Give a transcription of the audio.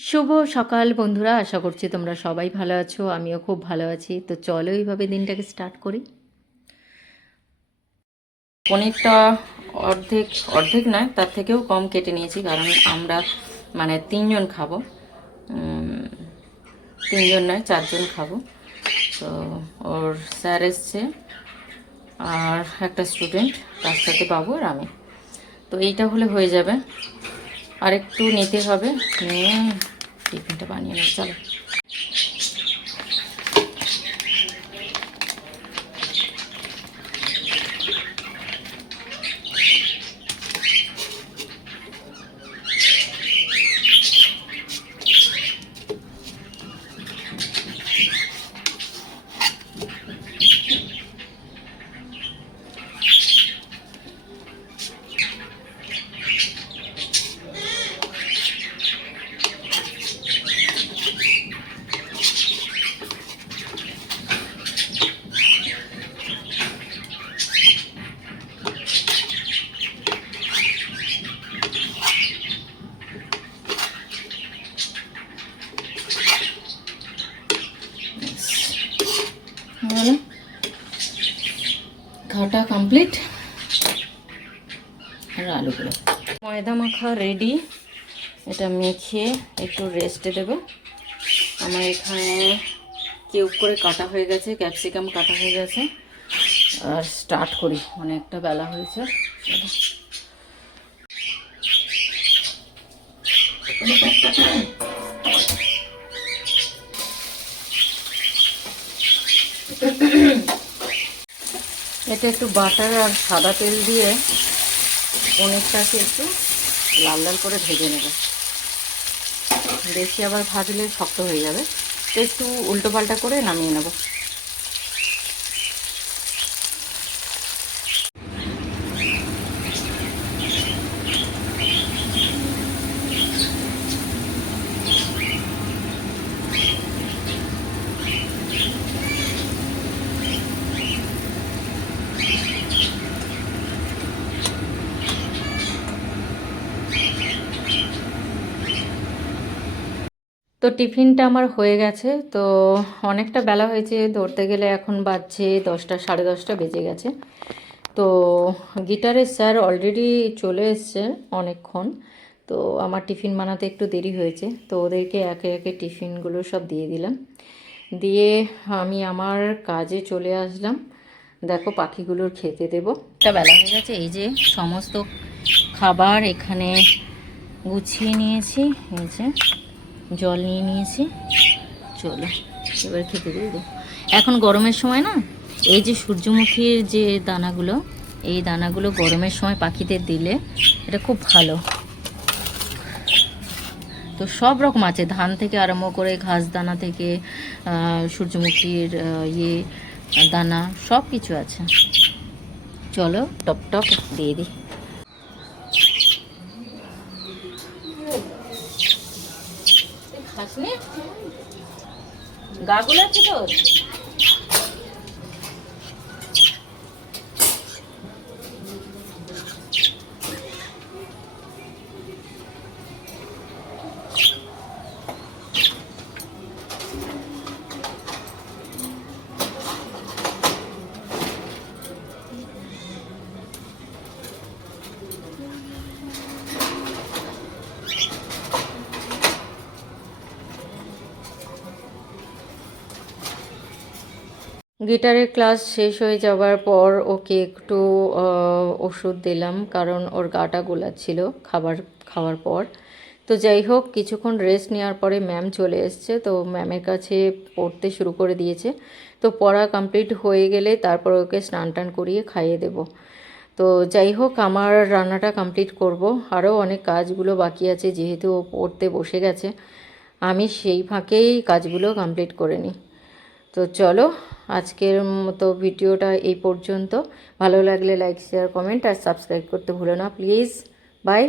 শুভ সকাল বন্ধুরা, আশা করছি তোমরা সবাই ভালো আছো। আমিও খুব ভালো আছি। তো চলো এইভাবে দিনটাকে স্টার্ট করি। পনিরটা অর্ধেক অর্ধেক নয়, তার থেকেও কম কেটে নিয়েছি, কারণ আমরা মানে 3জন খাবো। 3জন নয়, 4জন খাবো। তো ওর স্যার এসছে আর একটা স্টুডেন্ট, তার সাথে বাবু আর আমি। তো এইটা হলে হয়ে যাবে। আর একটু নিতে হবে, নিয়ে টিফিনটা বানিয়ে নেব। চলো। খাওয়াটা কমপ্লিট। আর আলুগুলো ময়দা মাখা রেডি। এটা মেখে একটু রেস্টে দেবো। আমার এখানে কিউব করে কাটা হয়ে গেছে, ক্যাপসিকাম কাটা হয়ে গেছে। আর স্টার্ট করি, অনেকটা বেলা হয়েছে। এটা একটু বাটার আর সাদা তেল দিয়ে পনিরটাকে একটু লাল লাল করে ভেজে নেব। বেশি আবার ভাজলে শক্ত হয়ে যাবে, তো একটু উল্টো পাল্টা করে নামিয়ে নেব। তো টিফিনটা আমার হয়ে গেছে। তো অনেকটা বেলা হয়েছে, ধরতে গেলে এখন বাজছে 10টা, 10:30 বেজে গেছে। তো গিটারের স্যার অলরেডি চলে এসছে অনেকক্ষণ। তো আমার টিফিন বানাতে একটু দেরি হয়েছে, তো ওদেরকে একে একে টিফিনগুলো সব দিয়ে দিলাম। দিয়ে আমি আমার কাজে চলে আসলাম। দেখো পাখিগুলোর খেতে দেবো। একটা বেলা হয়ে গেছে, এই যে সমস্ত খাবার এখানে গুছিয়ে নিয়েছি, এই যে জল নিয়ে নিয়েছি। চলো এবার খেতে দিয়ে দেবো। এখন গরমের সময় না, এই যে সূর্যমুখীর যে দানাগুলো, এই দানাগুলো গরমের সময় পাখিদের দিলে এটা খুব ভালো। তো সব রকম আছে, ধান থেকে আরম্ভ করে ঘাস দানা থেকে সূর্যমুখীর দানা, সব কিছু আছে। চলো টপ টপ দিয়ে দিই। খাসনি গাগুলো আছে তো। গিটারের ক্লাস শেষ হয়ে যাওয়ার পর ওকে একটু ওষুধ দিলাম, কারণ ওর গাটা গোলাচ্ছিল খাওয়ার পর। তো যাই হোক, কিছুক্ষণ রেস্ট নেওয়ার পরে ম্যাম চলে এসছে। তো ম্যামের কাছে পড়তে শুরু করে দিয়েছে। তো পড়া কমপ্লিট হয়ে গেলে তারপর ওকে স্নান টান করিয়ে খাইয়ে দেব। তো যাই হোক, আমার রান্নাটা কমপ্লিট করব। আরও অনেক কাজগুলো বাকি আছে, যেহেতু ও পড়তে বসে গেছে। আমি সেই ফাঁকেই কাজগুলো কমপ্লিট করে নিই। তো চলো, আজকের মতো ভিডিওটা এই পর্যন্ত। ভালো লাগলে লাইক, শেয়ার, কমেন্ট আর সাবস্ক্রাইব করতে ভুলো না প্লিজ। বাই।